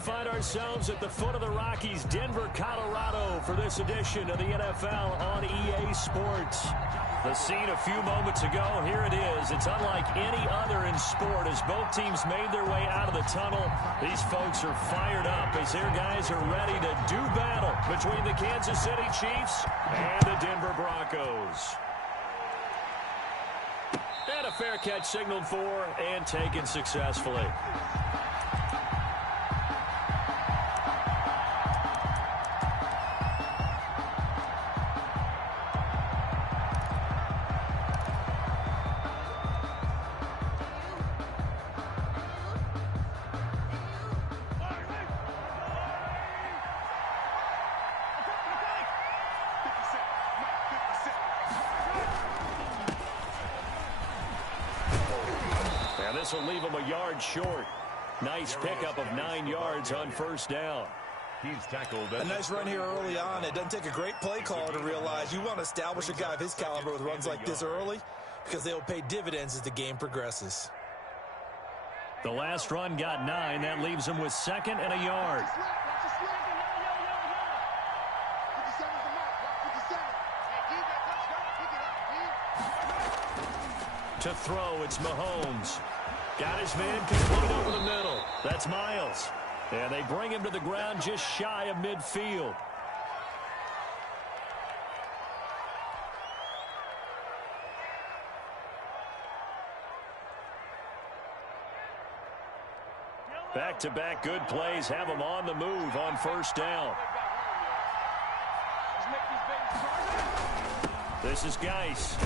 find ourselves at the foot of the Rockies, Denver, Colorado, for this edition of the NFL on EA Sports. The scene a few moments ago, here it is. It's unlike any other in sport as both teams made their way out of the tunnel. These folks are fired up as their guys are ready to do battle between the Kansas City Chiefs and the Denver Broncos. And a fair catch signaled for and taken successfully. This will leave him a yard short. Nice pickup of 9 yards on first down. He's tackled. A nice run here early on. It doesn't take a great play caller to realize you want to establish a guy of his caliber with runs like this early because they will pay dividends as the game progresses. The last run got 9. That leaves him with 2nd and a yard. To throw, it's Mahomes. Got his man complete over the middle. That's Miles. And they bring him to the ground just shy of midfield. Back-to-back good plays have him on the move on first down. This is Geis.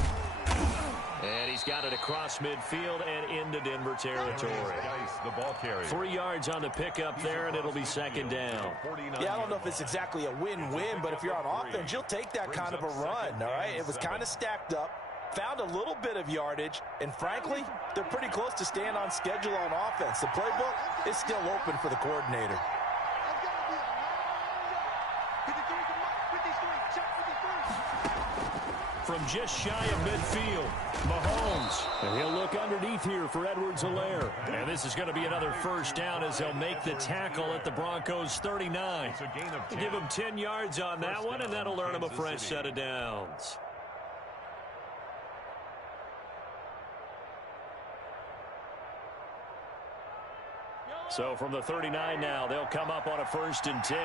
And he's got it across midfield and into Denver territory. The ball carrier. 3 yards on the pickup there, and it'll be 2nd down. Yeah, I don't know if it's exactly a win-win, but if you're on offense, you'll take that kind of a run, all right? It was kind of stacked up, found a little bit of yardage, and frankly, they're pretty close to staying on schedule on offense. The playbook is still open for the coordinator. From just shy of midfield, Mahomes. And he'll look underneath here for Edwards-Helaire. And this is going to be another first down as they'll make the tackle at the Broncos' 39. Give him 10 yards on that one, and that'll earn him a fresh set of downs. So from the 39 now, they'll come up on a 1st and 10.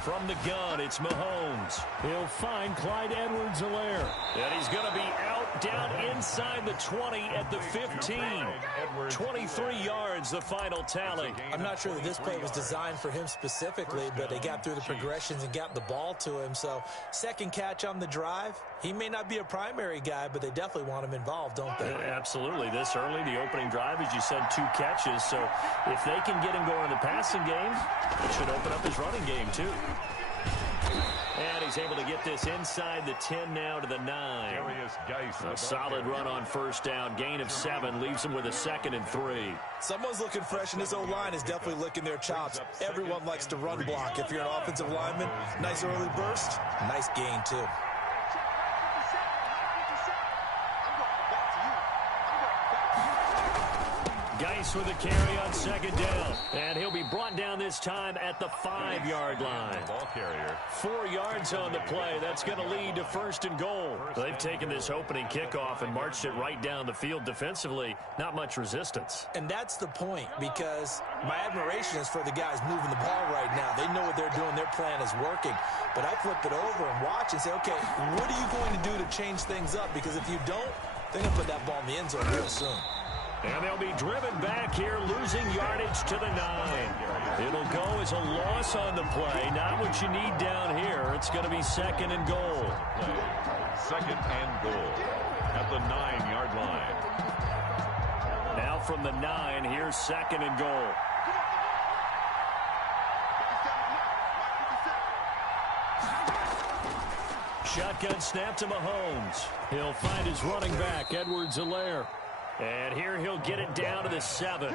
From the gun, it's Mahomes. He'll find Clyde Edwards-Helaire. And he's going to be out down inside the 20 at the 15. 23 yards, the final tally. I'm not sure that this play was designed for him specifically, but they got through the progressions and got the ball to him. So, second catch on the drive. He may not be a primary guy, but they definitely want him involved, don't they? Absolutely. This early, the opening drive, as you said, 2 catches. So, if they can get him going in the passing game, it should open up his running game, too. And he's able to get this inside the 10 now to the 9. A solid run on first down. Gain of 7 leaves him with a 2nd and 3. Someone's looking fresh, and this O-line is definitely licking their chops. Everyone likes to run block. If you're an offensive lineman, nice early burst, nice gain, too. Geis with a carry on 2nd down. And he'll be brought down this time at the 5-yard line. Ball carrier. 4 yards on the play. That's going to lead to 1st and goal. They've taken this opening kickoff and marched it right down the field defensively. Not much resistance. And that's the point, because my admiration is for the guys moving the ball right now. They know what they're doing. Their plan is working. But I flip it over and watch and say, okay, what are you going to do to change things up? Because if you don't, they're going to put that ball in the end zone real soon. And they'll be driven back here, losing yardage to the 9. It'll go as a loss on the play. Not what you need down here. It's going to be 2nd and goal. 2nd and goal at the 9-yard line. Now from the 9, here's 2nd and goal. Shotgun snap to Mahomes. He'll find his running back, Edwards-Helaire. And here he'll get it down to the 7.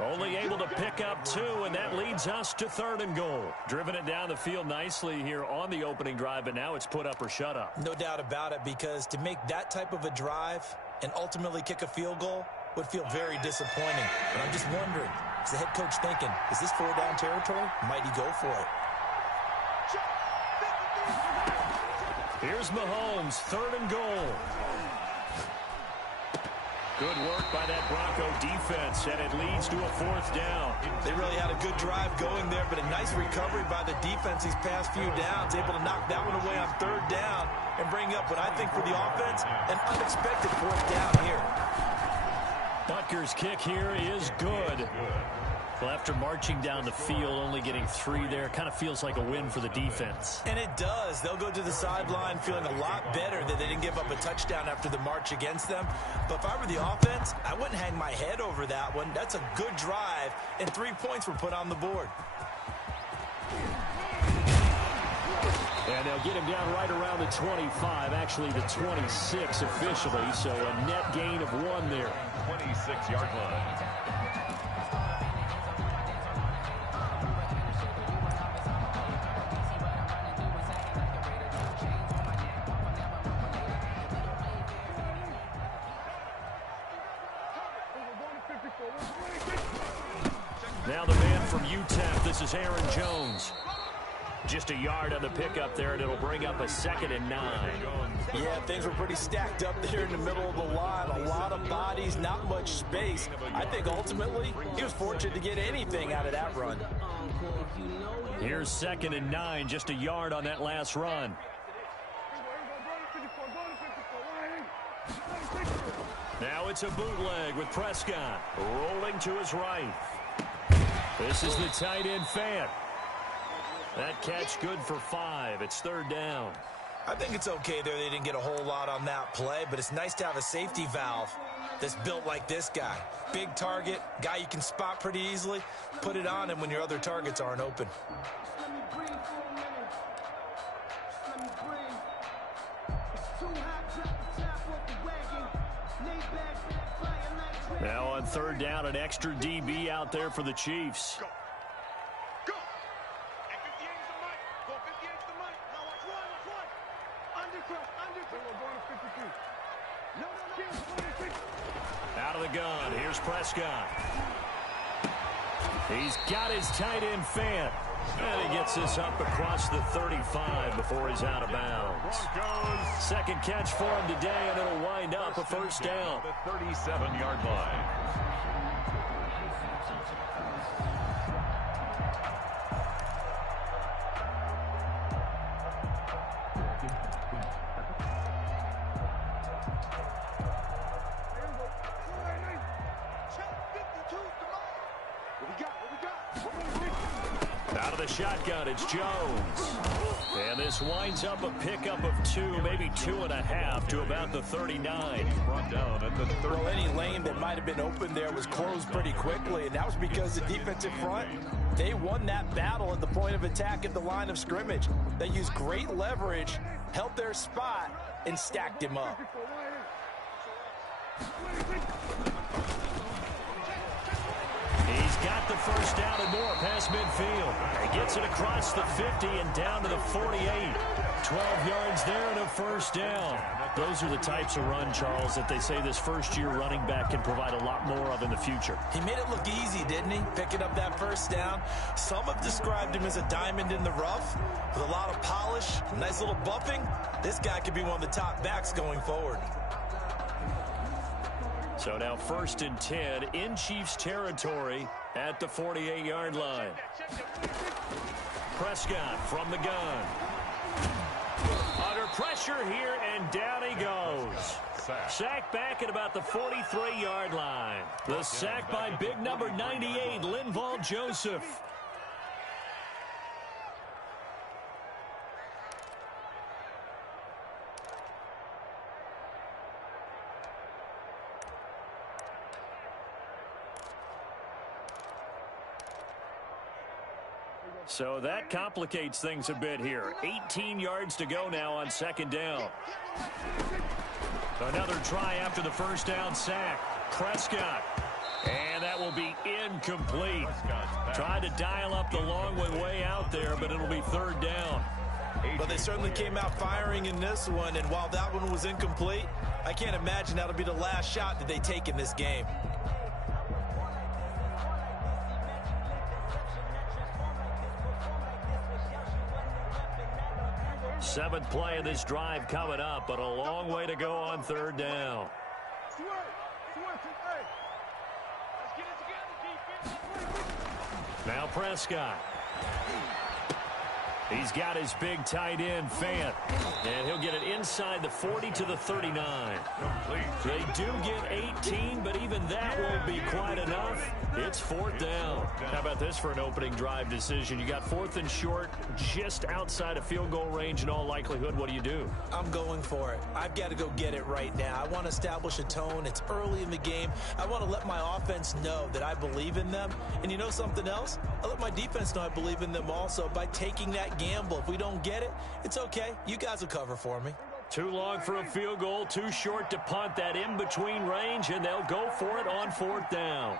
Only able to pick up 2, and that leads us to 3rd and goal. Driven it down the field nicely here on the opening drive, but now it's put up or shut up. No doubt about it, because to make that type of a drive and ultimately kick a field goal would feel very disappointing. And I'm just wondering, is the head coach thinking, is this 4-down territory? Might he go for it? Here's Mahomes, 3rd and goal. Good work by that Bronco defense, and it leads to a 4th down. They really had a good drive going there, but a nice recovery by the defense these past few downs, able to knock that one away on 3rd down and bring up what I think for the offense, an unexpected 4th down here. Butker's kick here is good. Well, after marching down the field, only getting 3 there, kind of feels like a win for the defense. And it does. They'll go to the sideline feeling a lot better that they didn't give up a touchdown after the march against them. But if I were the offense, I wouldn't hang my head over that one. That's a good drive, and 3 points were put on the board. And they'll get him down right around the 25, actually the 26 officially, so a net gain of 1 there. 26-yard line. Now the man from UTEP, this is Aaron Jones. Just a yard on the pickup there, and it'll bring up a 2nd and 9. Yeah, things were pretty stacked up there in the middle of the line. A lot of bodies, not much space. I think ultimately he was fortunate to get anything out of that run. Here's 2nd and 9, just a yard on that last run. Now it's a bootleg with Prescott rolling to his right. This is the tight end fan. That catch good for 5. It's 3rd down. I think it's okay there. They didn't get a whole lot on that play, but it's nice to have a safety valve that's built like this guy. Big target, guy you can spot pretty easily. Put it on him when your other targets aren't open. Now on 3rd down, an extra DB out there for the Chiefs. Go. And 58 is the mic. Go 58 is the mic. Now watch one. Undercut. We're going to 52. No. Out of the gun, here's Prescott. He's got his tight end fan. And he gets this up across the 35 before he's out of bounds. 2nd catch for him today, and it'll wind up a 1st down. The 37-yard line. Out of the shotgun, it's Jones. And this winds up a pickup of 2, maybe 2.5 to about the 39. Brought down at the 30. Well, any lane that might have been open there was closed pretty quickly, and that was because the defensive front, they won that battle at the point of attack at the line of scrimmage. They used great leverage, held their spot, and stacked him up. He's got the 1st down and more past midfield. He gets it across the 50 and down to the 48. 12 yards there and a 1st down. Those are the types of run, Charles, that they say this first-year running back can provide a lot more of in the future. He made it look easy, didn't he? Picking up that 1st down. Some have described him as a diamond in the rough with a lot of polish, nice little bumping. This guy could be one of the top backs going forward. So now 1st and 10 in Chiefs territory at the 48-yard line. Prescott from the gun. Under pressure here, and down he goes. Sack back at about the 43-yard line. The sack by big number 98, Linval Joseph. So that complicates things a bit here. 18 yards to go now on 2nd down. Another try after the 1st down sack. Prescott. And that will be incomplete. Tried to dial up the long way out there, but it'll be third down. But they certainly came out firing in this one, and while that one was incomplete, I can't imagine that'll be the last shot that they take in this game. Seventh play of this drive coming up, but a long way to go on third down. Now Prescott. He's got his big tight end, Fant. And he'll get it inside the 40 to the 39. They do get 18, but even that won't be quite enough. It's fourth down. How about this for an opening drive decision? You got fourth and short, just outside of field goal range in all likelihood. What do you do? I'm going for it. I've got to go get it right now. I want to establish a tone. It's early in the game. I want to let my offense know that I believe in them. And you know something else? I let my defense know I believe in them also by taking that gamble. If we don't get it, it's okay. You guys will cover for me. Too long for a field goal, too short to punt. That in-between range, and they'll go for it on fourth down.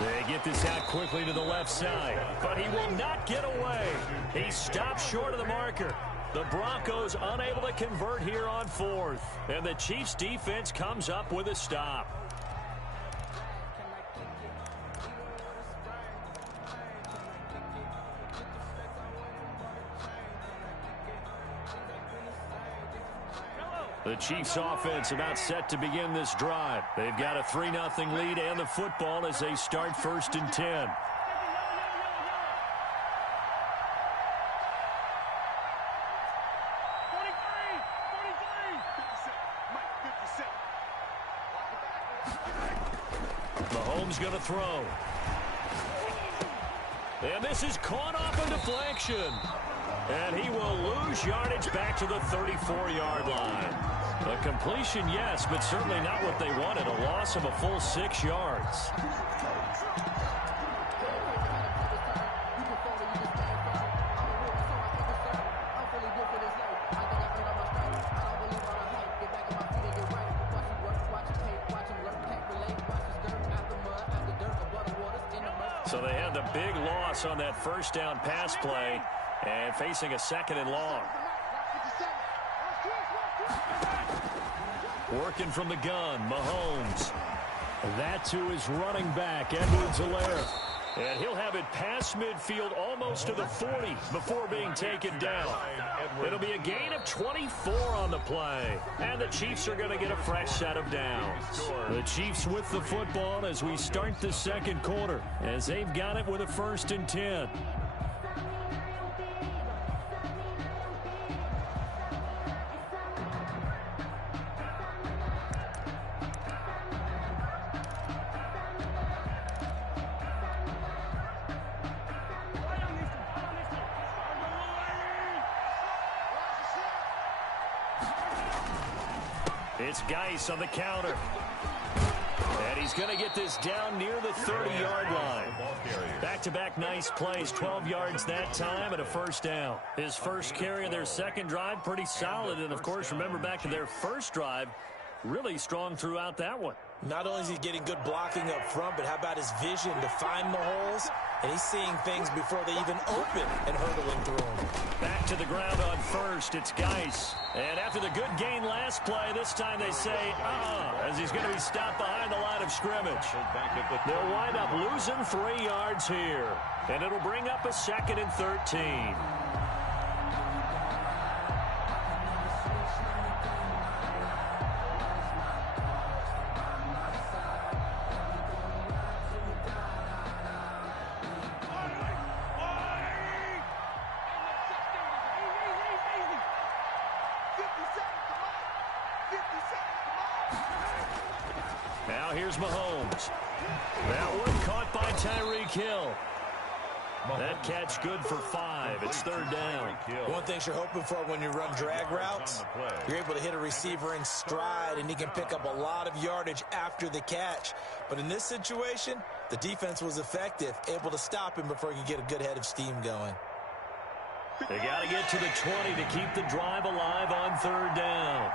They get this out quickly to the left side, but he will not get away. He stopped short of the marker. The Broncos unable to convert here on fourth, and the Chiefs defense comes up with a stop. The Chiefs offense about set to begin this drive. They've got a 3-0 lead and the football as they start first and 10. Mahomes going to throw. And this is caught off a deflection. And he will lose yardage back to the 34-yard line. A completion, yes, but certainly not what they wanted. A loss of a full 6 yards. So they had the big loss on that first down pass play and facing a second and long. Working from the gun, Mahomes. That to his running back, Edwards-Helaire. And he'll have it past midfield almost to the 40 before being taken down. It'll be a gain of 24 on the play. And the Chiefs are going to get a fresh set of downs. The Chiefs with the football as we start the second quarter, as they've got it with a first and 10. It's Geis on the counter. And he's going to get this down near the 30-yard line. Back-to-back nice plays, 12 yards that time and a first down. His first carry of their second drive, pretty solid. And, of course, remember back to their first drive, really strong throughout that one. Not only is he getting good blocking up front, but how about his vision to find the holes? And he's seeing things before they even open and hurdling through them. Back to the ground on first, it's Geis. And after the good gain last play, this time they say, as he's going to be stopped behind the line of scrimmage. They'll wind up losing 3 yards here. And it'll bring up a second and 13. Now here's Mahomes. That one caught by Tyreek Hill. That catch good for 5. It's third down. One thing you're hoping for when you run drag routes, you're able to hit a receiver in stride, and he can pick up a lot of yardage after the catch. But in this situation, the defense was effective, able to stop him before he could get a good head of steam going. They got to get to the 20 to keep the drive alive on third down.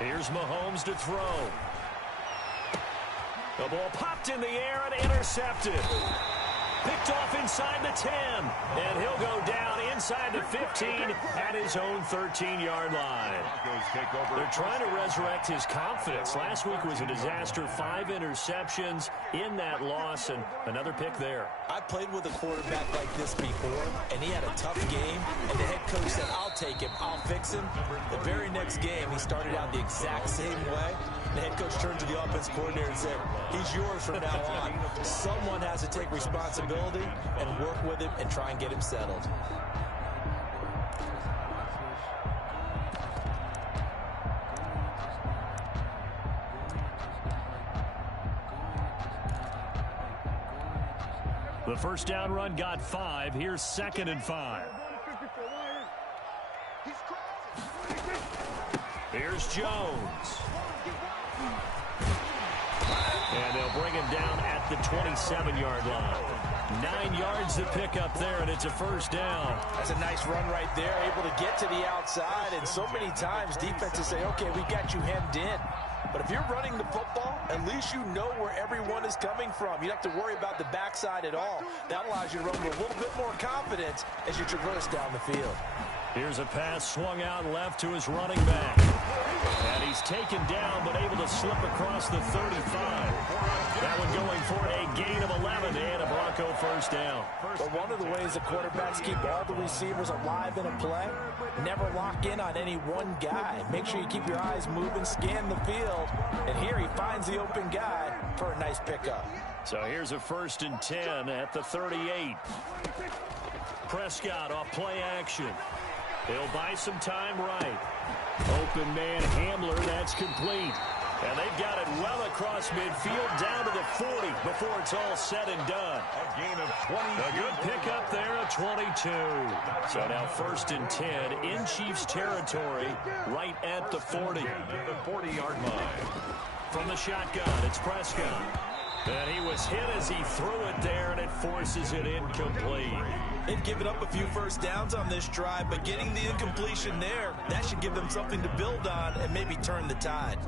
Here's Mahomes to throw. The ball popped in the air and intercepted. Picked off inside the 10. And he'll go down inside the 15 at his own 13-yard line. They're trying to resurrect his confidence. Last week was a disaster. 5 interceptions in that loss, and another pick there. I played with a quarterback like this before, and he had a tough game, and the head coach said, I'll take him, I'll fix him. The very next game, he started out the exact same way. The head coach turned to the offense coordinator and said, he's yours from now on. Someone has to take responsibility and work with him and try and get him settled. The first down run got 5. Here's 2nd and 5. Here's Jones. And they'll bring him down at the 27-yard line. 9 yards to pick up there, and it's a first down. That's a nice run right there, able to get to the outside. And so many times defenses say, okay, we got you hemmed in. But if you're running the football, at least you know where everyone is coming from. You don't have to worry about the backside at all. That allows you to run with a little bit more confidence as you traverse down the field. Here's a pass swung out left to his running back. And he's taken down, but able to slip across the 35. That one going for a gain of 11 and a Bronco first down. But one of the ways the quarterbacks keep all the receivers alive in a play, never lock in on any one guy. Make sure you keep your eyes moving, scan the field. And here he finds the open guy for a nice pickup. So here's a 1st and 10 at the 38. Prescott off play action. He'll buy some time right. Open man Hamler, that's complete. And they've got it well across midfield down to the 40 before it's all said and done. A gain of 20. A good pickup there at 22. So now 1st and 10 in Chiefs territory right at the 40. The 40-yard line. From the shotgun, it's Prescott. And he was hit as he threw it there, and it forces it incomplete. They've given up a few first downs on this drive, but getting the incompletion there, that should give them something to build on and maybe turn the tide.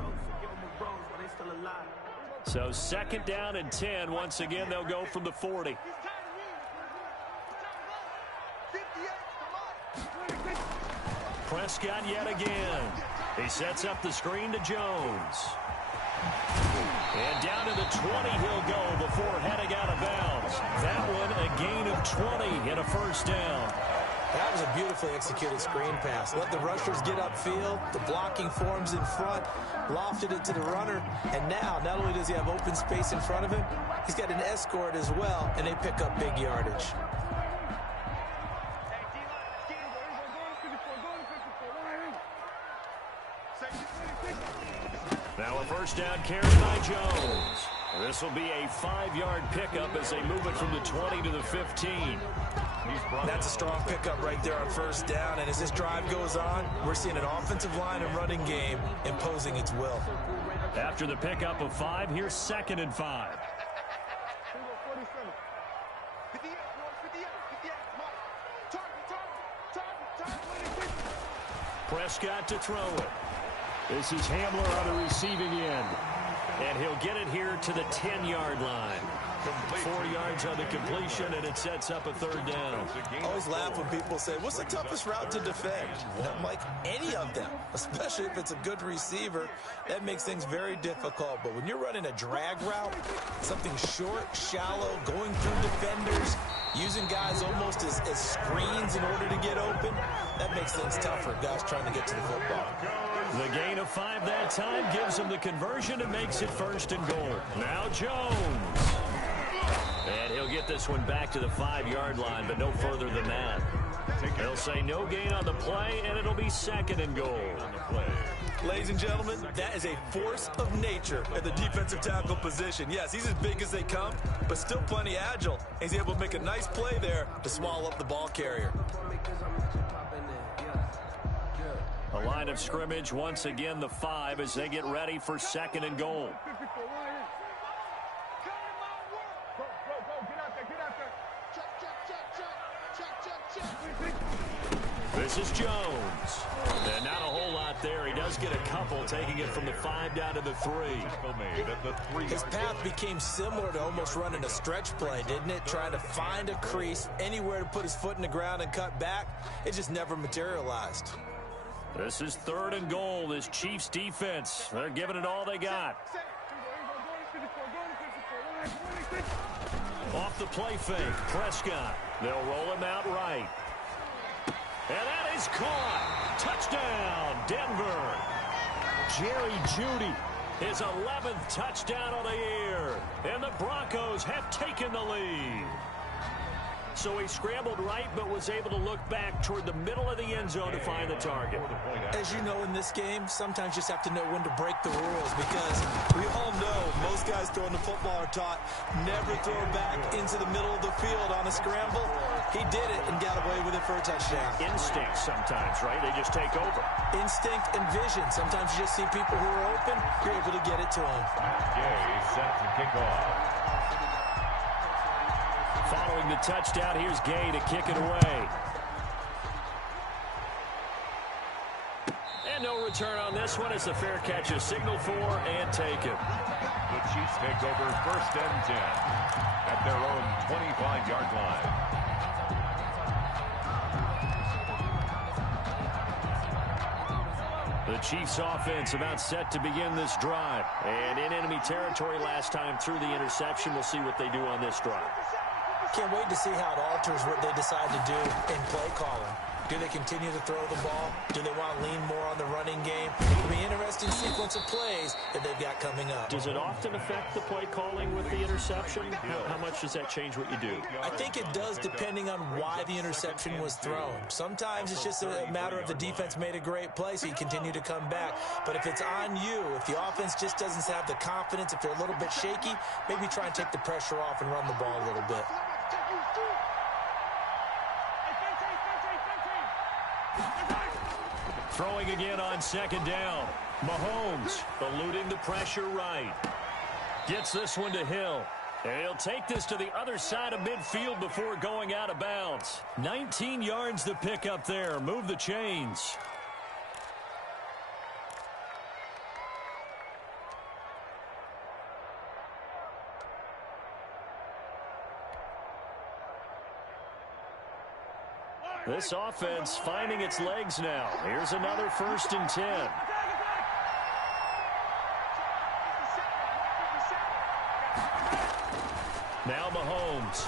So 2nd down and 10. Once again, they'll go from the 40. Prescott yet again. He sets up the screen to Jones. And down to the 20 he'll go before heading out of bounds. That one a gain of 20 and a first down. That was a beautifully executed screen pass. Let the rushers get upfield. The blocking forms in front. Lofted it to the runner. And now, not only does he have open space in front of him, he's got an escort as well, and they pick up big yardage. Now a first down carry by Jones. This will be a 5-yard pickup as they move it from the 20 to the 15. That's a strong pickup right there on first down. And as this drive goes on, we're seeing an offensive line and running game imposing its will. After the pickup of 5, here's 2nd and 5. Prescott to throw it. This is Hamler on the receiving end. And he'll get it here to the 10-yard line. 4 yards on the completion, and it sets up a 3rd down. I always laugh when people say, what's the toughest route to defend? And I'm like, any of them, especially if it's a good receiver. That makes things very difficult. But when you're running a drag route, something short, shallow, going through defenders, using guys almost as screens in order to get open, that makes things tougher, guys trying to get to the football. The gain of 5 that time gives him the conversion and makes it 1st and goal. Now Jones. And he'll get this one back to the 5-yard line, but no further than that. They'll say no gain on the play, and it'll be 2nd and goal. Ladies and gentlemen, that is a force of nature at the defensive tackle position. Yes, he's as big as they come, but still plenty agile. He's able to make a nice play there to swallow up the ball carrier. The line of scrimmage, once again, the 5 as they get ready for 2nd and goal. This is Jones. And not a whole lot there. He does get a couple, taking it from the 5 down to the 3. His path became similar to almost running a stretch play, didn't it? Trying to find a crease, anywhere to put his foot in the ground and cut back. It just never materialized. This is 3rd and goal, this Chiefs defense. They're giving it all they got. Off the play fake, Prescott. They'll roll him out right. And that is caught. Touchdown, Denver. Jerry Jeudy, his 11th touchdown of the year. And the Broncos have taken the lead. So he scrambled right, but was able to look back toward the middle of the end zone to find the target. As you know, in this game, sometimes you just have to know when to break the rules, because we all know most guys throwing the football are taught never throw back into the middle of the field on a scramble. He did it and got away with it for a touchdown. Instinct sometimes, right? They just take over. Instinct and vision. Sometimes you just see people who are open, you're able to get it to them. Gay set to kick off. Following the touchdown, here's Gay to kick it away. And no return on this one. It's a fair catch, a signal for, and taken. The Chiefs take over 1st and 10 at their own 25-yard line. The Chiefs offense about set to begin this drive. And in enemy territory last time through the interception. We'll see what they do on this drive. Can't wait to see how it alters what they decide to do in play calling. Do they continue to throw the ball? Do they want to lean more on the running game? It'll be an interesting sequence of plays that they've got coming up. Does it often affect the play calling with the interception? How much does that change what you do? I think it does, depending on why the interception was thrown. Sometimes it's just a matter of the defense made a great play, so you continue to come back. But if it's on you, if the offense just doesn't have the confidence, if they're a little bit shaky, maybe try and take the pressure off and run the ball a little bit. Throwing again on 2nd down. Mahomes eluding the pressure right. Gets this one to Hill. And he'll take this to the other side of midfield before going out of bounds. 19 yards to pick up there. Move the chains. This offense finding its legs now. Here's another 1st and 10. Now Mahomes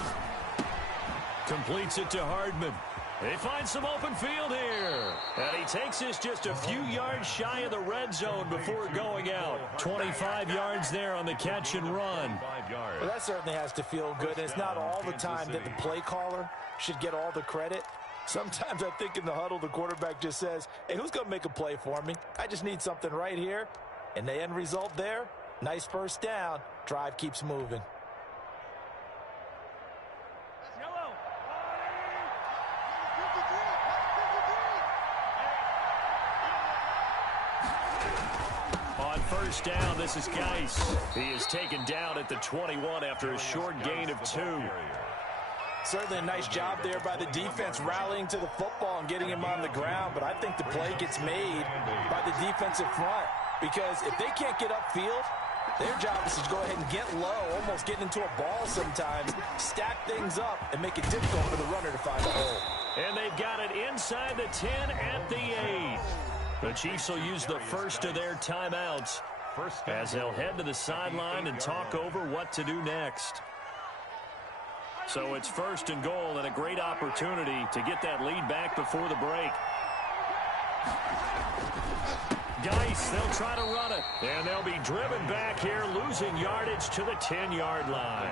completes it to Hardman. They find some open field here. And he takes this just a few yards shy of the red zone before going out. 25 yards there on the catch and run. Well, that certainly has to feel good. And it's not all the time that the play caller should get all the credit. Sometimes I think in the huddle, the quarterback just says, hey, who's going to make a play for me? I just need something right here. And the end result there, nice 1st down. Drive keeps moving. On 1st down, this is Geis. He is taken down at the 21 after a short gain of 2. Certainly a nice job there by the defense rallying to the football and getting him on the ground, but I think the play gets made by the defensive front, because if they can't get upfield, their job is to go ahead and get low, almost get into a ball sometimes, stack things up, and make it difficult for the runner to find a hole. And they've got it inside the 10 at the 8. The Chiefs will use the first of their timeouts as they'll head to the sideline and talk over what to do next. So it's 1st and goal, and a great opportunity to get that lead back before the break. Geis, they'll try to run it, and they'll be driven back here, losing yardage to the 10-yard line.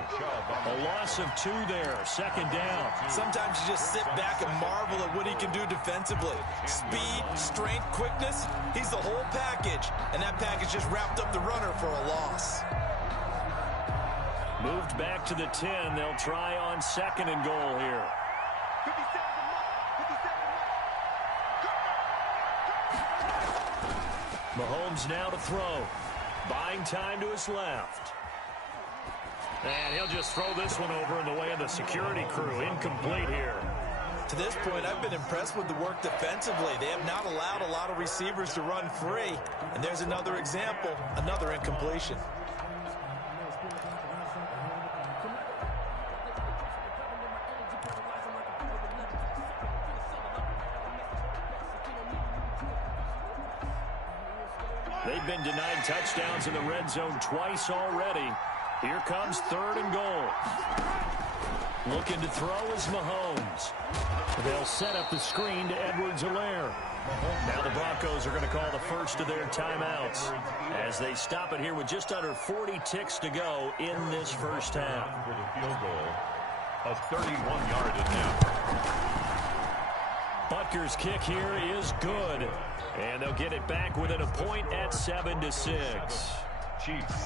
A loss of 2 there, 2nd down. Sometimes you just sit back and marvel at what he can do defensively. Speed, strength, quickness, he's the whole package, and that package just wrapped up the runner for a loss. Moved back to the 10. They'll try on 2nd and goal here. Mahomes now to throw. Buying time to his left. And he'll just throw this one over in the way of the security crew. Incomplete here. To this point, I've been impressed with the work defensively. They have not allowed a lot of receivers to run free. And there's another example, another incompletion. They've been denied touchdowns in the red zone twice already. Here comes 3rd and goal. Looking to throw is Mahomes. They'll set up the screen to Edwards-Helaire. Now the Broncos are going to call the first of their timeouts as they stop it here with just under 40 ticks to go in this first half. For the field goal of 31-yard attempt. Butker's kick here is good. And they'll get it back within a point at 7-6.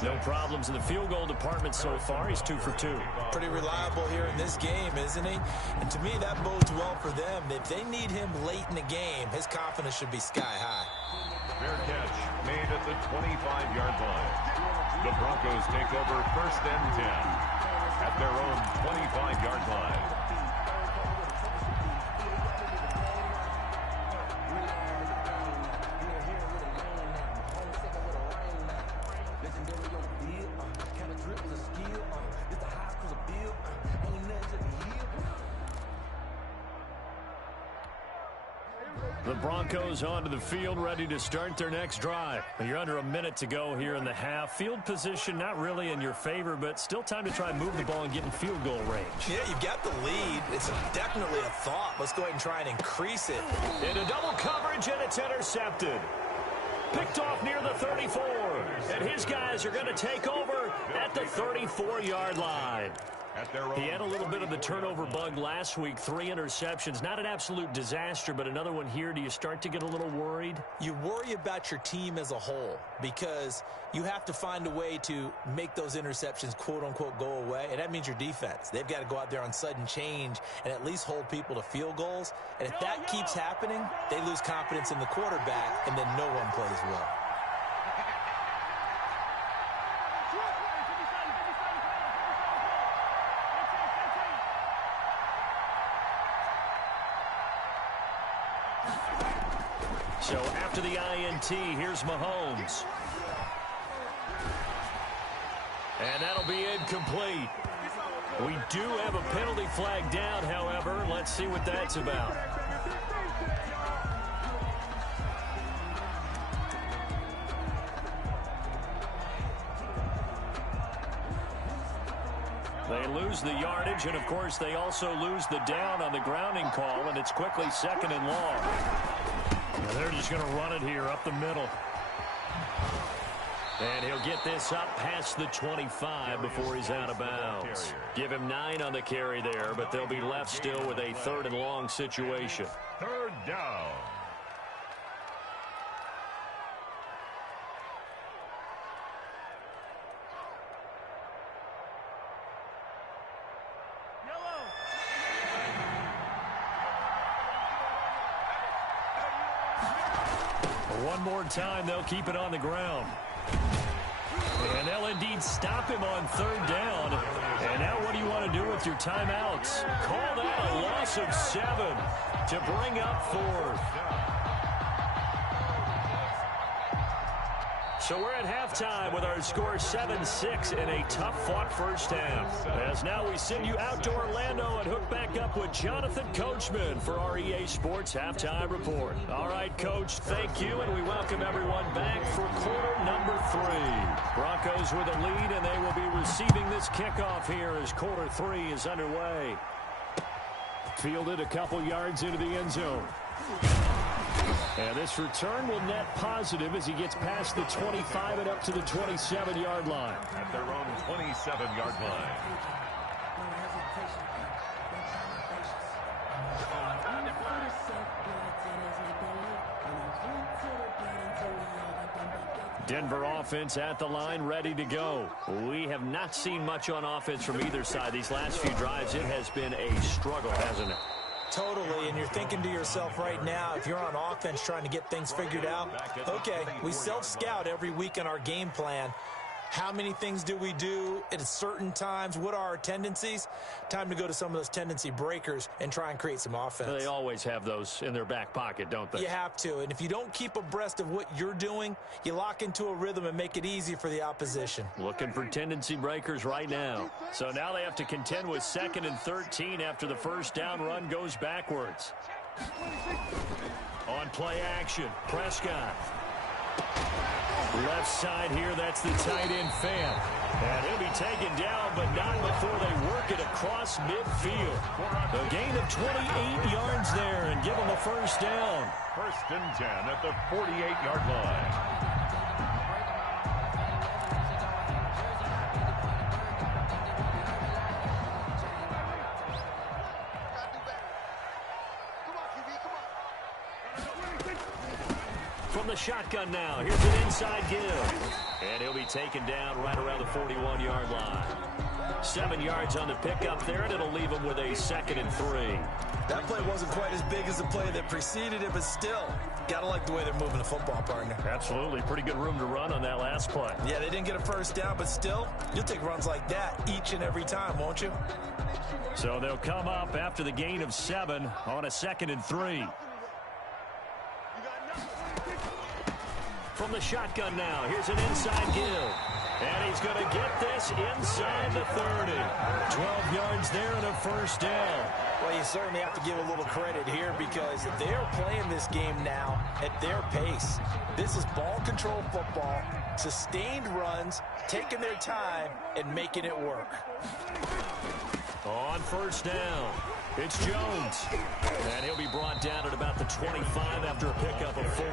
No problems in the field goal department so far. He's 2 for 2. Pretty reliable here in this game, isn't he? And to me, that bodes well for them. If they need him late in the game, his confidence should be sky high. Fair catch made at the 25-yard line. The Broncos take over 1st and 10 at their own 25-yard line. The Broncos onto the field, ready to start their next drive. You're under a minute to go here in the half. Field position not really in your favor, but still time to try and move the ball and get in field goal range. Yeah, you've got the lead. It's definitely a thought. Let's go ahead and try and increase it. Into double coverage, and it's intercepted. Picked off near the 34. And his guys are going to take over at the 34-yard line. He had a little bit of the turnover bug last week, 3 interceptions. Not an absolute disaster, but another one here. Do you start to get a little worried? You worry about your team as a whole because you have to find a way to make those interceptions, quote-unquote, go away, and that means your defense. They've got to go out there on sudden change and at least hold people to field goals. And if that keeps happening, they lose confidence in the quarterback, and then no one plays well. So after the INT, here's Mahomes. And that'll be incomplete. We do have a penalty flag down, however. Let's see what that's about. They lose the yardage, and of course they also lose the down on the grounding call, and it's quickly 2nd and long. And they're just going to run it here up the middle. And he'll get this up past the 25 before he's out of bounds. Give him 9 on the carry there, but they'll be left still with a 3rd and long situation. 3rd down. One more time, they'll keep it on the ground. And they'll indeed stop him on 3rd down. And now what do you want to do with your timeouts? Call that a loss of 7 to bring up 4th. So we're at halftime with our score 7-6 in a tough-fought first half. As now we send you out to Orlando and hook back up with Jonathan Coachman for our EA Sports Halftime Report. All right, Coach, thank you, and we welcome everyone back for quarter number 3. Broncos with a lead, and they will be receiving this kickoff here as quarter 3 is underway. Fielded a couple yards into the end zone. And this return will net positive as he gets past the 25 and up to the 27-yard line. At their own 27-yard line. Denver offense at the line, ready to go. We have not seen much on offense from either side. These last few drives, it has been a struggle, hasn't it? Totally, and you're thinking to yourself right now, if you're on offense trying to get things figured out, okay, we self-scout every week in our game plan. How many things do we do at certain times? What are our tendencies? Time to go to some of those tendency breakers and try and create some offense. They always have those in their back pocket, don't they? You have to, and if you don't keep abreast of what you're doing, you lock into a rhythm and make it easy for the opposition. Looking for tendency breakers right now. So now they have to contend with 2nd and 13 after the first down run goes backwards. On play action, Prescott. Left side here, that's the tight end Fam. And he'll be taken down, but not before they work it across midfield. A gain of 28 yards there and give them a first down. 1st and 10 at the 48-yard line. From the shotgun now, here's an inside give. And he'll be taken down right around the 41-yard line. 7 yards on the pickup there, and it'll leave him with a 2nd and 3. That play wasn't quite as big as the play that preceded it, but still, gotta like the way they're moving the football, partner. Absolutely. Pretty good room to run on that last play. Yeah, they didn't get a first down, but still, you'll take runs like that each and every time, won't you? So they'll come up after the gain of 7 on a 2nd and 3. From the shotgun now, here's an inside give. And he's going to get this inside the 30. 12 yards there and a first down. Well, you certainly have to give a little credit here because they're playing this game now at their pace. This is ball control football, sustained runs, taking their time, and making it work. On first down, it's Jones. And he'll be brought down at about the 25 after a pickup of 4.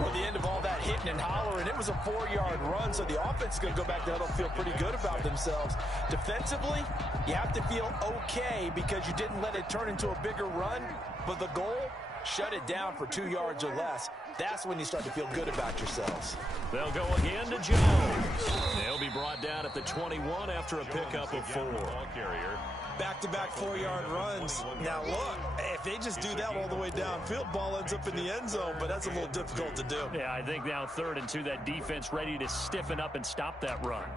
Well, the end of all that hitting and hollering, it was a 4-yard run, so the offense is going to go back there and feel pretty good about themselves. Defensively, you have to feel okay because you didn't let it turn into a bigger run, but the goal, shut it down for 2 yards or less. That's when you start to feel good about yourselves. They'll go again to Jones. They'll be brought down at the 21 after a pickup of 4. Back-to-back 4-yard runs. Now, look, if they just do that all the way downfield, ball ends up in the end zone, but that's a little difficult to do. Yeah, I think now 3rd and 2, that defense ready to stiffen up and stop that run.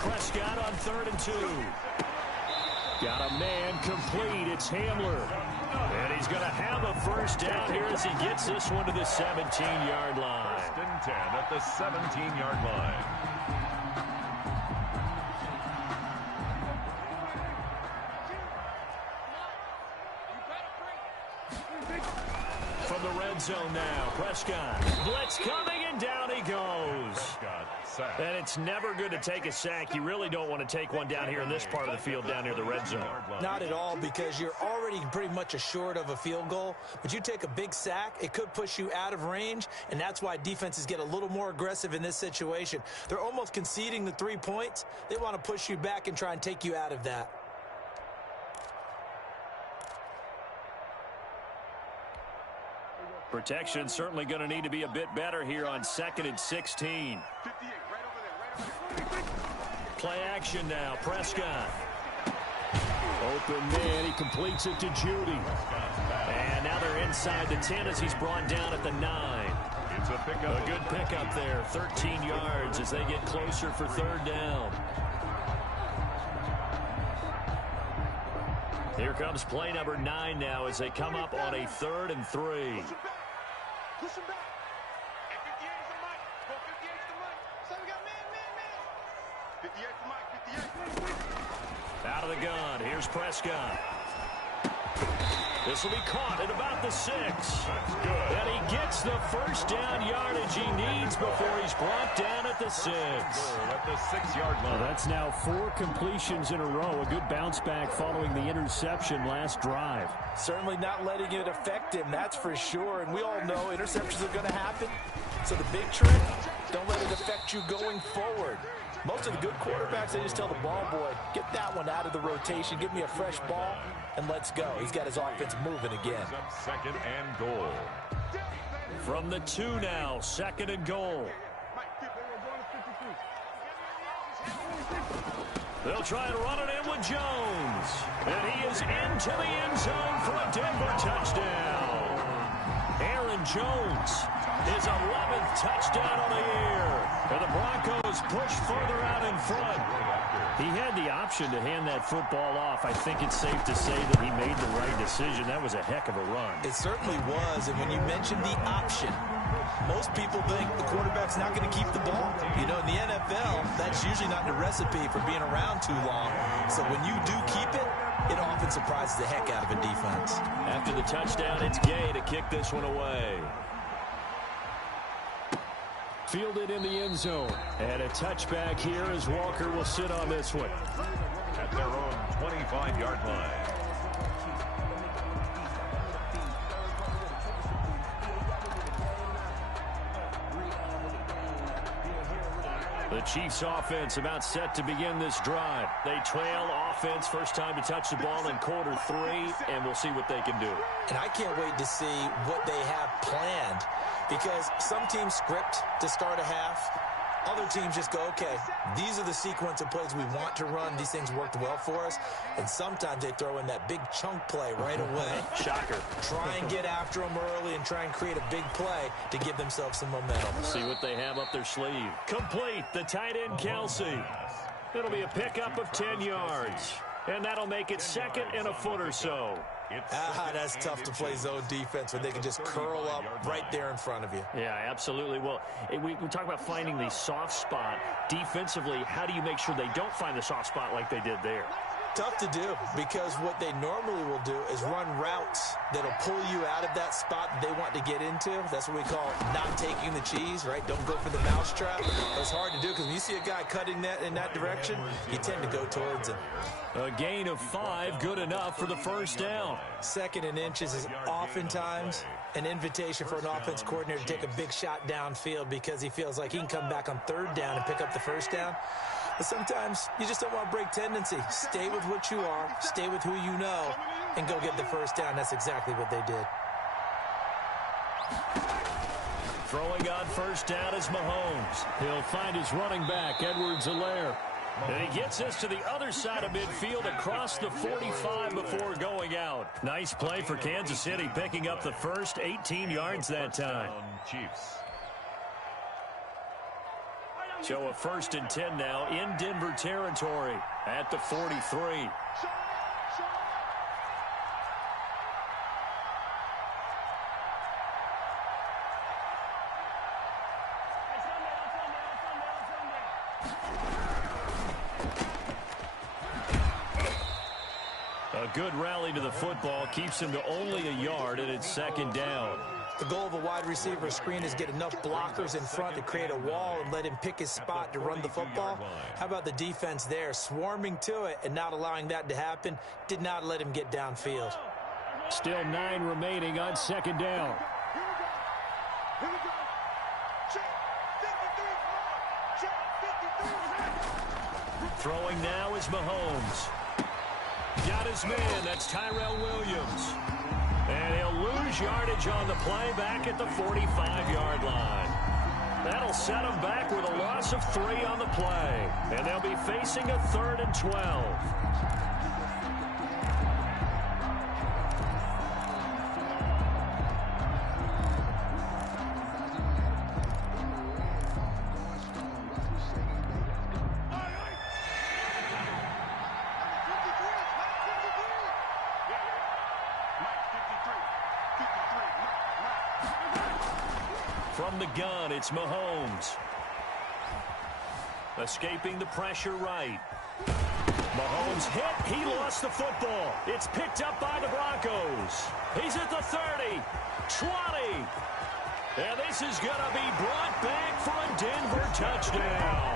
Prescott on 3rd and 2. Got a man complete. It's Hamler. And he's going to have a first down here as he gets this one to the 17-yard line. 1st and 10 at the 17-yard line. From the red zone now, Prescott. Blitz coming, and down he goes. And it's never good to take a sack. You really don't want to take one down here in this part of the field down near the red zone. Not at all, because you're already pretty much assured of a field goal. But you take a big sack, it could push you out of range, and that's why defenses get a little more aggressive in this situation. They're almost conceding the 3 points. They want to push you back and try and take you out of that. Protection certainly going to need to be a bit better here on 2nd and 16. Play action now, Prescott. Open man, he completes it to Judy. And now they're inside the 10 as he's brought down at the 9. It's a pickup. A good pickup there, 13 yards as they get closer for 3rd down. Here comes play number 9 now as they come up on a 3rd and 3. Push him back. At 58 is the mic. Go 58 is the mic. So we got man. 58 is the mic. 58. Out of the gun. Here's Prescott. This will be caught at about the 6. That's good. And he gets the first down yardage he needs before he's brought down at the 6. At the 6-yard line. That's now 4 completions in a row. A good bounce back following the interception last drive. Certainly not letting it affect him, that's for sure. And we all know interceptions are going to happen. So the big trick, don't let it affect you going forward. Most of the good quarterbacks, they just tell the ball boy, get that one out of the rotation, give me a fresh ball, and let's go. He's got his offense moving again. Up 2nd and goal. From the 2 now, 2nd and goal. They'll try to run it in with Jones. And he is into the end zone for a Denver touchdown. Aaron Jones, his 11th touchdown on the year. And the Broncos push further out in front. He had the option to hand that football off. I think it's safe to say that he made the right decision. That was a heck of a run. It certainly was. And when you mentioned the option, most people think the quarterback's not going to keep the ball. You know, in the NFL, that's usually not the recipe for being around too long. So when you do keep it, it often surprises the heck out of a defense. After the touchdown, it's Gay to kick this one away. Fielded in the end zone. And a touchback here as Walker will sit on this one. At their own 25-yard line. The Chiefs offense about set to begin this drive. They trail offense, first time to touch the ball in quarter 3, and we'll see what they can do. And I can't wait to see what they have planned, because some teams script to start a half. Other teams just go, okay, these are the sequence of plays we want to run. These things worked well for us. And sometimes they throw in that big chunk play right away. Shocker. Try and get after them early and try and create a big play to give themselves some momentum. See what they have up their sleeve. Complete, the tight end Kelsey. It'll be a pickup of 10 yards. And that'll make it 2nd and a foot or so. That's tough to play zone defense when they can just curl up right there in front of you. Yeah, absolutely. Well, we talk about finding the soft spot. Defensively, how do you make sure they don't find the soft spot like they did there? Tough to do, because what they normally will do is run routes that'll pull you out of that spot that they want to get into. That's what we call not taking the cheese, right? Don't go for the mousetrap. It's hard to do, because when you see a guy cutting that in that direction, you tend to go towards him. A gain of 5, good enough for the first down. 2nd and inches is oftentimes an invitation for an offense coordinator to take a big shot downfield, because he feels like he can come back on 3rd down and pick up the first down. But sometimes you just don't want to break tendency. Stay with what you are, stay with who you know, and go get the first down. That's exactly what they did. Throwing on first down is Mahomes. He'll find his running back, Edwards-Helaire. And he gets us to the other side of midfield across the 45 before going out. Nice play for Kansas City, picking up the first 18 yards that time. Chiefs. So a 1st and 10 now in Denver territory at the 43. A good rally to the football keeps him to only a yard, and it's 2nd down. The goal of a wide receiver screen is get enough blockers in front to create a wall and let him pick his spot to run the football. How about the defense there, swarming to it and not allowing that to happen? Did not let him get downfield. Still 9 remaining on 2nd down. Here we go. Check 53. Check 53. Throwing now is Mahomes. Got his man. That's Tyrell Williams. And he'll lose yardage on the play back at the 45-yard line. That'll set him back with a loss of 3 on the play. And they'll be facing a 3rd and 12. From the gun, it's Mahomes. Escaping the pressure right. Mahomes hit. He lost the football. It's picked up by the Broncos. He's at the 30, 20. And this is going to be brought back for a Denver touchdown.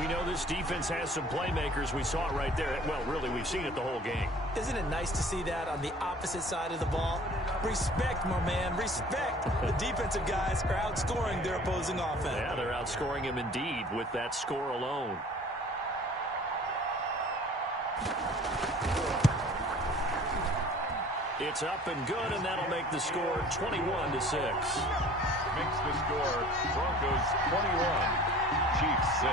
We know this defense has some playmakers. We saw it right there. Well, really, we've seen it the whole game. Isn't it nice to see that on the opposite side of the ball? Respect, my man, respect. The defensive guys are outscoring their opposing offense. Yeah, they're outscoring him indeed with that score alone. It's up and good, and that'll make the score 21-6. Makes the score Broncos 21, Chiefs 6.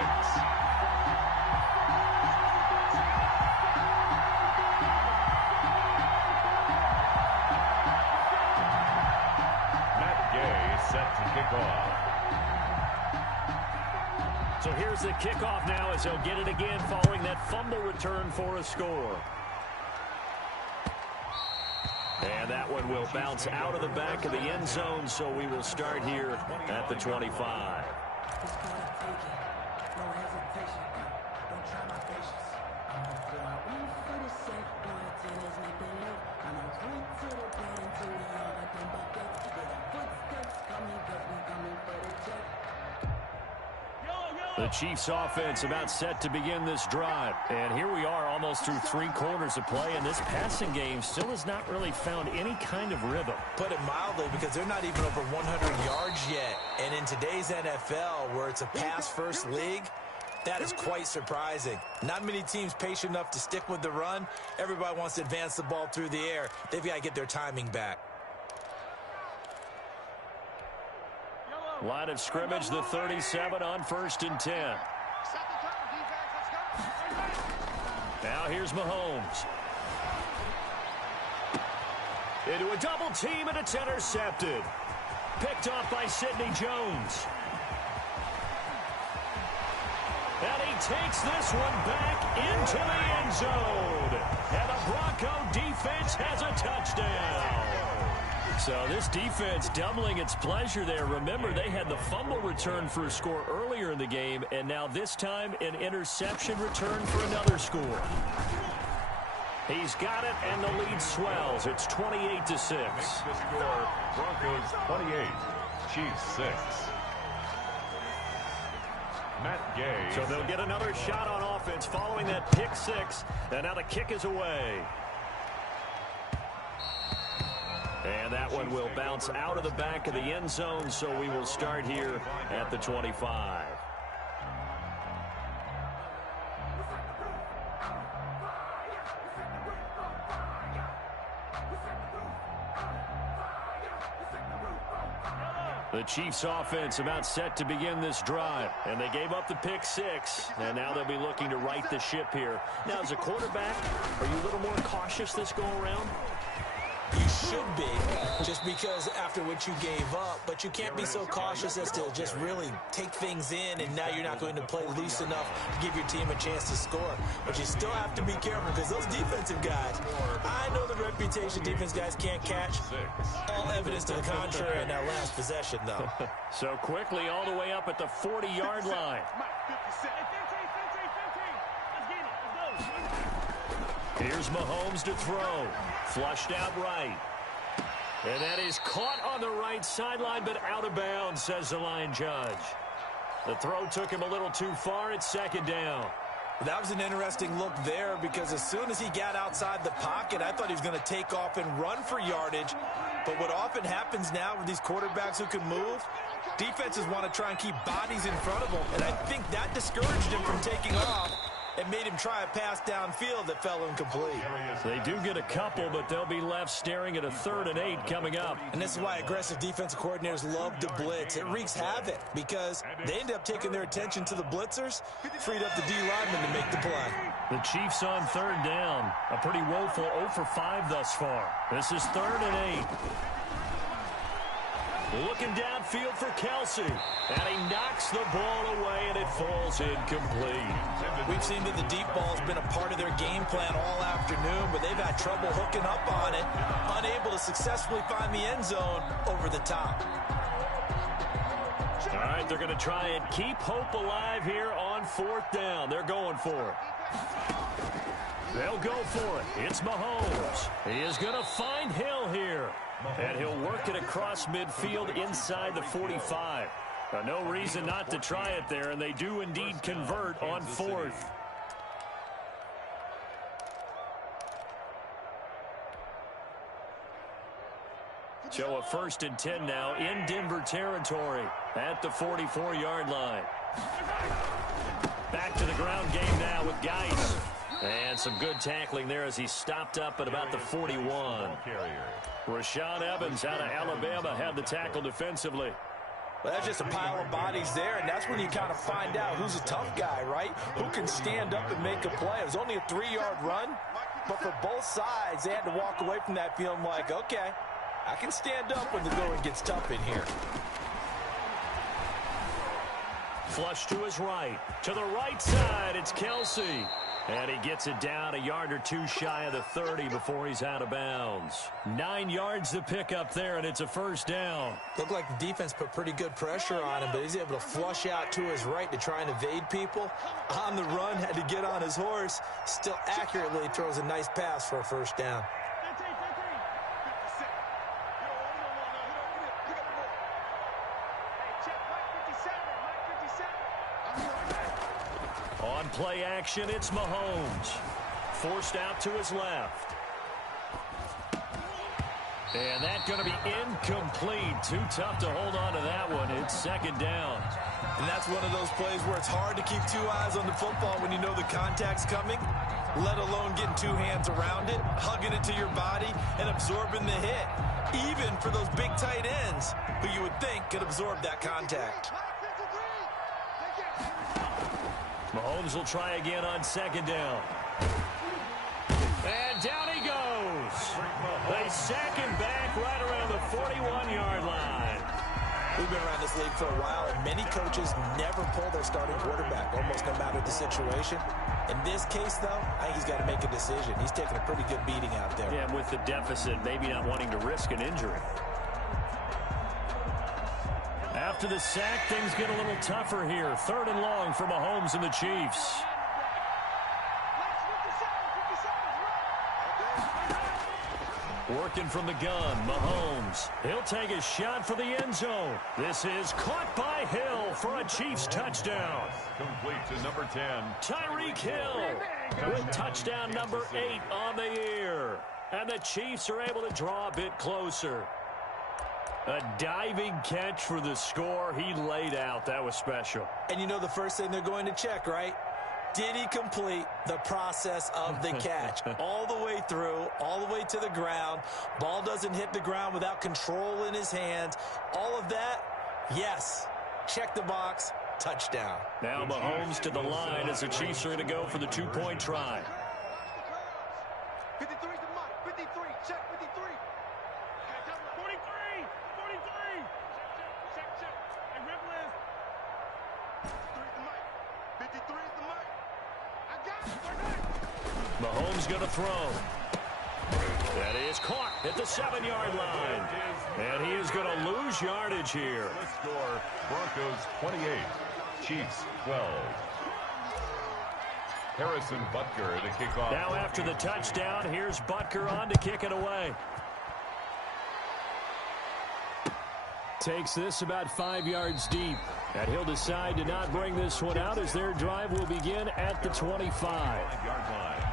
Set to kick off. So here's the kickoff now as he'll get it again following that fumble return for a score. And that one will bounce out of the back of the end zone, so we will start here at the 25. The Chiefs offense about set to begin this drive. And here we are almost through 3 quarters of play, and this passing game still has not really found any kind of rhythm. Put it mildly, because they're not even over 100 yards yet. And in today's NFL, where it's a pass-first league, that is quite surprising. Not many teams patient enough to stick with the run. Everybody wants to advance the ball through the air. They've got to get their timing back. Line of scrimmage, the 37 on 1st and 10. Now here's Mahomes. Into a double team, and it's intercepted. Picked off by Sidney Jones. And he takes this one back into the end zone. And the Bronco defense has a touchdown. So this defense doubling its pleasure there. Remember, they had the fumble return for a score earlier in the game, and now this time an interception return for another score. He's got it, and the lead swells. It's 28-6. Makes the score Broncos 28, Chiefs 6. Matt Gay. So they'll get another shot on offense following that pick 6, and now the kick is away. And that one will bounce out of the back of the end zone, so we will start here at the 25. The Chiefs offense about set to begin this drive, and they gave up the pick 6, and now they'll be looking to right the ship here. Now, as a quarterback, are you a little more cautious this go around? You should be, just because after what you gave up, but you can't be so cautious as to just really take things in, and now you're not going to play loose enough to give your team a chance to score. But you still have to be careful, because those defensive guys, I know the reputation defense guys can't catch. All evidence to the contrary in that last possession, though. So quickly all the way up at the 40-yard line. Here's Mahomes to throw. Flushed out right. And that is caught on the right sideline, but out of bounds, says the line judge. The throw took him a little too far. It's 2nd down. That was an interesting look there, because as soon as he got outside the pocket, I thought he was going to take off and run for yardage. But what often happens now with these quarterbacks who can move, defenses want to try and keep bodies in front of them. And I think that discouraged him from taking off and made him try a pass downfield that fell incomplete. They do get a couple, but they'll be left staring at a 3rd and 8 coming up. And this is why aggressive defensive coordinators love to blitz. It wreaks havoc, because they end up taking their attention to the blitzers, freed up the D lineman to make the play. The Chiefs on 3rd down. A pretty woeful 0 for 5 thus far. This is 3rd and 8. Looking downfield for Kelsey. And he knocks the ball away, and it falls incomplete. We've seen that the deep ball has been a part of their game plan all afternoon, but they've had trouble hooking up on it, unable to successfully find the end zone over the top. All right, they're going to try and keep hope alive here on 4th down. They're going for it. They'll go for it. It's Mahomes. He is going to find Hill here. And he'll work it across midfield inside the 45. No reason not to try it there, and they do indeed convert on 4th. So a 1st and 10 now in Denver territory at the 44-yard line. Back to the ground game now with Geis. And some good tackling there as he stopped up at about the 41. Rashaan Evans out of Alabama had the tackle defensively. Well, that's just a pile of bodies there, and that's when you kind of find out who's a tough guy, right? Who can stand up and make a play. It was only a 3-yard run, but for both sides, they had to walk away from that feeling like, okay, I can stand up when the going gets tough in here. Flush to his right. To the right side, it's Kelsey. And he gets it down a yard or two shy of the 30 before he's out of bounds. 9 yards to pick up there, and it's a first down. Looked like the defense put pretty good pressure on him, but he's able to flush out to his right to try and evade people. On the run, had to get on his horse. Still accurately throws a nice pass for a first down. On play action, it's Mahomes. Forced out to his left. And that's going to be incomplete. Too tough to hold on to that one. It's second down. And that's one of those plays where it's hard to keep 2 eyes on the football when you know the contact's coming, let alone getting 2 hands around it, hugging it to your body, and absorbing the hit. Even for those big tight ends who you would think could absorb that contact. Mahomes will try again on second down. And down he goes. They sack him back right around the 41-yard line. We've been around this league for a while, and many coaches never pull their starting quarterback, almost no matter the situation. In this case, though, I think he's got to make a decision. He's taking a pretty good beating out there. Yeah, with the deficit, maybe not wanting to risk an injury. After the sack, things get a little tougher here. 3rd and long for Mahomes and the Chiefs. Working from the gun, Mahomes. He'll take a shot for the end zone. This is caught by Hill for a Chiefs touchdown. Complete to number 10. Tyreek Hill with touchdown number 8 on the year. And the Chiefs are able to draw a bit closer. A diving catch for the score. He laid out. That was special. And you know the first thing they're going to check, right? Did he complete the process of the catch? All the way through, all the way to the ground. Ball doesn't hit the ground without control in his hands. All of that, yes. Check the box. Touchdown. Now Mahomes to the line as the Chiefs are going to go for the 2-point try. 53 to Mike. 53. Check 53. 43. 43. Check. Hey, Rebel is. 53 to Mike. 53 is the Mike. I got it. Mahomes going to throw. That is caught at the 7-yard line. And he is going to lose yardage here. The score, Broncos 28, Chiefs 12. Harrison Butker to kick off. Now after the touchdown, here's Butker on to kick it away. Takes this about 5 yards deep. And he'll decide to not bring this one out as their drive will begin at the 25. 5-yard line.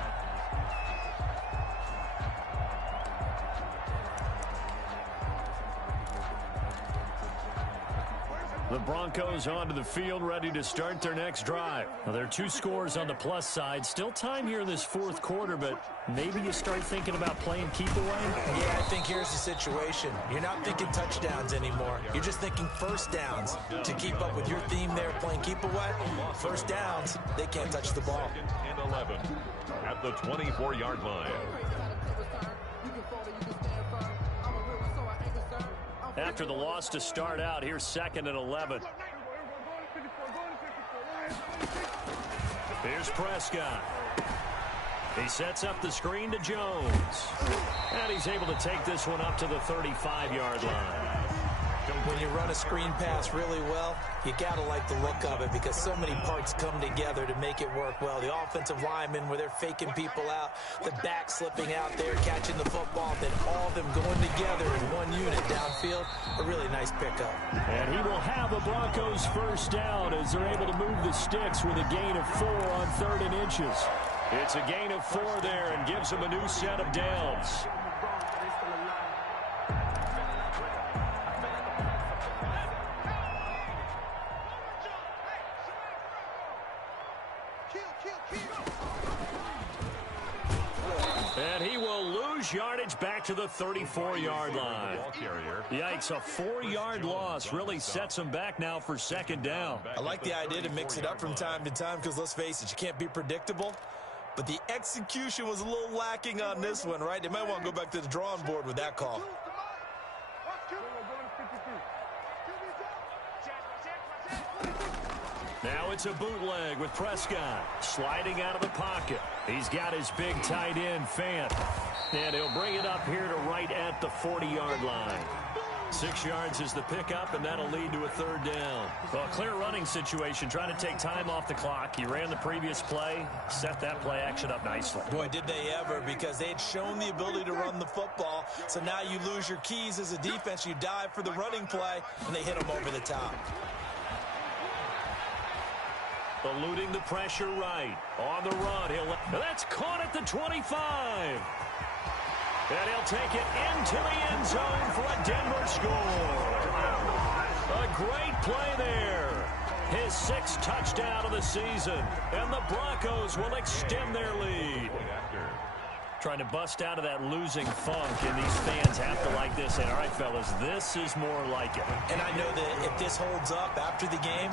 The Broncos onto the field, ready to start their next drive. Now, there are 2 scores on the plus side. Still time here in this 4th quarter, but maybe you start thinking about playing keep away? Yeah, I think here's the situation. You're not thinking touchdowns anymore. You're just thinking first downs. To keep up with your theme there, playing keep away, first downs, they can't touch the ball. 2nd and 11 at the 24-yard line. After the loss to start out, here's 2nd and 11. Here's Prescott. He sets up the screen to Jones. And he's able to take this one up to the 35-yard line. When you run a screen pass really well, you got to like the look of it because so many parts come together to make it work well. The offensive linemen where they're faking people out, the back slipping out there, catching the football, then all of them going together in one unit downfield. A really nice pickup. And he will have the Broncos first down as they're able to move the sticks with a gain of 4 on 3rd and inches. It's a gain of 4 there and gives them a new set of downs. lose yardage back to the 34-yard line. Yikes, a 4-yard loss really sets them back now for second down. I like the idea to mix it up from time to time because, let's face it, you can't be predictable. But the execution was a little lacking on this one, right? They might want to go back to the drawing board with that call. Now it's a bootleg with Prescott sliding out of the pocket. He's got his big tight end, Fant. And he'll bring it up here to right at the 40-yard line. 6 yards is the pickup, and that'll lead to a third down. Well, a clear running situation, trying to take time off the clock. He ran the previous play, set that play action up nicely. Boy, did they ever, because they had shown the ability to run the football. So now you lose your keys as a defense. You dive for the running play, and they hit him over the top. Eluding the pressure right. On the run. That's caught at the 25. And he'll take it into the end zone for a Denver score. A great play there. His 6th touchdown of the season. And the Broncos will extend their lead. Trying to bust out of that losing funk, and these fans have to like this. And all right, fellas, this is more like it. And I know that if this holds up after the game,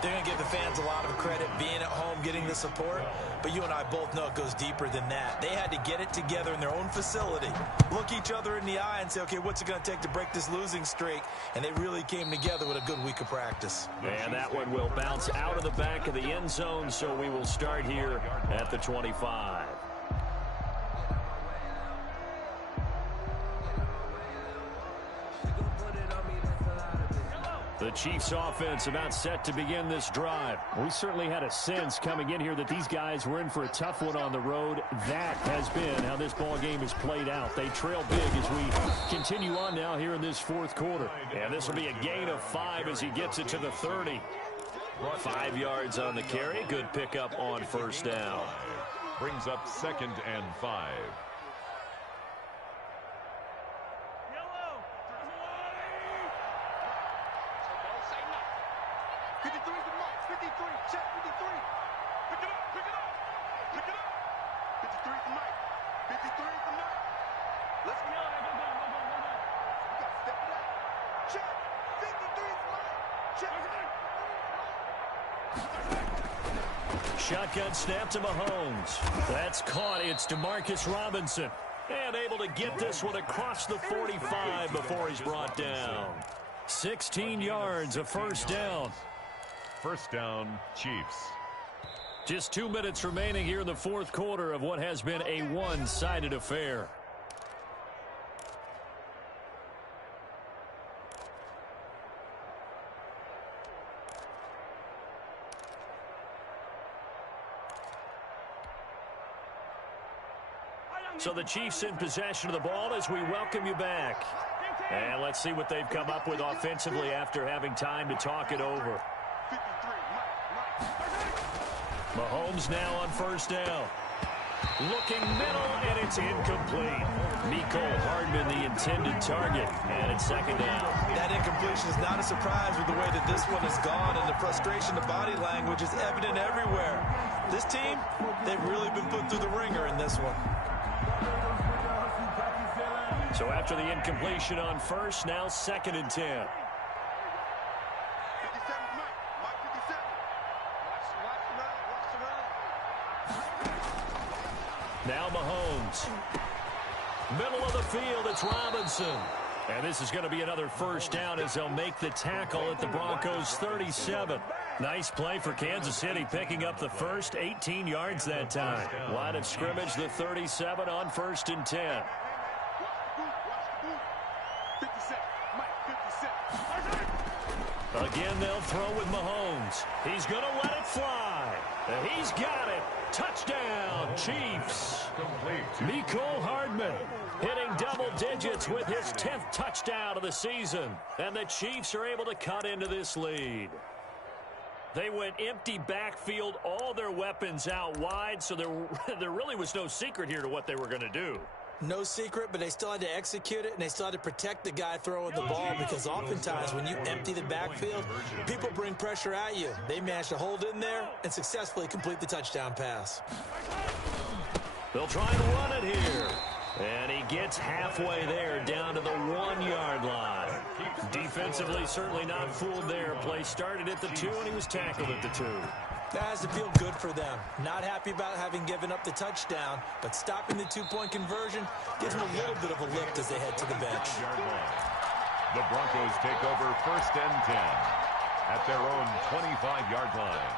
they're going to give the fans a lot of credit being at home, getting the support. But you and I both know it goes deeper than that. They had to get it together in their own facility, look each other in the eye and say, okay, what's it going to take to break this losing streak? And they really came together with a good week of practice. And that one will bounce out of the back of the end zone, so we will start here at the 25. The Chiefs offense about set to begin this drive. We certainly had a sense coming in here that these guys were in for a tough one on the road. That has been how this ball game is played out. They trail big as we continue on now here in this 4th quarter. And this will be a gain of 5 as he gets it to the 30. 5 yards on the carry. Good pickup on first down. Brings up 2nd and 5. 53 is the mark. 53. Check 53. Pick it up. Pick it up. Pick it up. 53 is the mic. 53 is the mic. Let's go. Go. We got to step it up. Check. 53 is the mic. Check. Shotgun snap to Mahomes. That's caught. It's Demarcus Robinson. And able to get this one across the 45 before he's brought down. 16 yards, a first down. First down, Chiefs. Just 2 minutes remaining here in the 4th quarter of what has been a one-sided affair. So the Chiefs in possession of the ball as we welcome you back. And let's see what they've come up with offensively after having time to talk it over. Mahomes now on first down. Looking middle, and it's incomplete. Mecole Hardman, the intended target, and it's second down. That incompletion is not a surprise with the way that this one has gone, and the frustration, the body language is evident everywhere. This team, they've really been put through the ringer in this one. So after the incompletion on first, now 2nd and 10. 57 Mike. Mike 57. Watch the run. Now Mahomes. Middle of the field, it's Robinson. And this is going to be another first down as they'll make the tackle at the Broncos 37. Nice play for Kansas City, picking up the first, 18 yards that time. Line of scrimmage, the 37 on 1st and 10. 57. Mike 57. Again, they'll throw with Mahomes. He's going to let it fly. He's got it. Touchdown, Chiefs. Mecole Hardman hitting double digits with his 10th touchdown of the season. And the Chiefs are able to cut into this lead. They went empty backfield, all their weapons out wide, so there really was no secret here to what they were going to do. No secret, but they still had to execute it, and they still had to protect the guy throwing the ball, because oftentimes when you empty the backfield, people bring pressure at you. They managed to hold in there and successfully complete the touchdown pass. They'll try and run it here. And he gets halfway there, down to the 1-yard line. Defensively, certainly not fooled there. Play started at the 2, and he was tackled at the 2. That has to feel good for them. Not happy about having given up the touchdown, but stopping the 2-point conversion gives them a little bit of a lift as they head to the bench. The Broncos take over 1st and 10 at their own 25-yard line.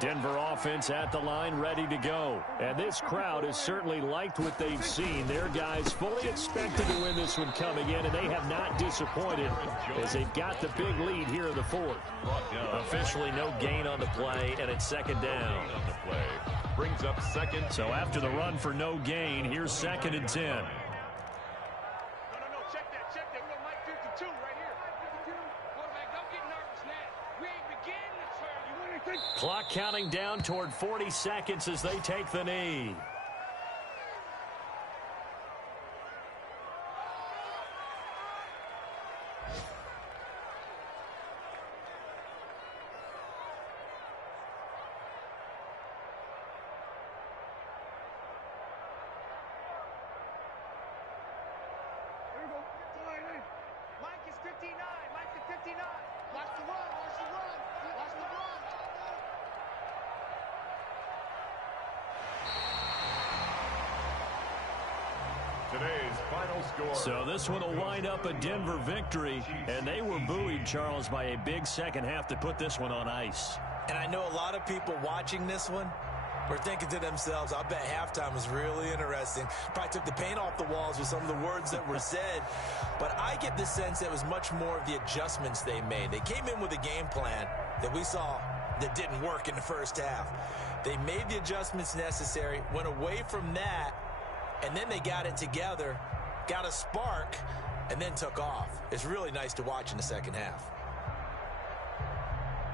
Denver offense at the line, ready to go. And this crowd has certainly liked what they've seen. Their guys fully expected to win this one coming in, and they have not disappointed as they've got the big lead here in the 4th. Officially no gain on the play, and it's 2nd down. Brings up 2nd. So after the run for no gain, here's 2nd and 10. No, check that. We got Mike 52 right here. Quarterback, don't get nervous now. We ain't beginning to turn. You want anything? Clock counting down toward 40 seconds as they take the knee. Mike is 59. Mike is 59. Watch the run. Watch the run. Watch the run. Today's final score. So this one will wind up a Denver victory, and they were buoyed, Charles, by a big second half to put this one on ice. And I know a lot of people watching this one were thinking to themselves, I bet halftime was really interesting. Probably took the paint off the walls with some of the words that were said. But I get the sense it was much more of the adjustments they made. They came in with a game plan that we saw that didn't work in the first half. They made the adjustments necessary, went away from that, and then they got it together, got a spark, and then took off. It's really nice to watch in the second half.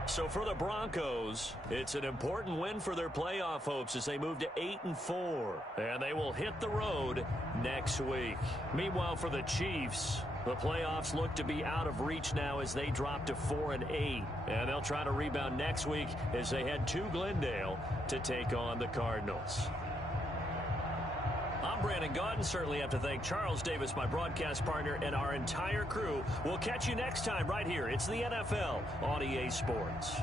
So for the Broncos, it's an important win for their playoff hopes as they move to 8-4. And they will hit the road next week. Meanwhile, for the Chiefs, the playoffs look to be out of reach now as they drop to 4-8. And they'll try to rebound next week as they head to Glendale to take on the Cardinals. I'm Brandon Gaudin. Certainly have to thank Charles Davis, my broadcast partner, and our entire crew. We'll catch you next time right here. It's the NFL on EA Sports.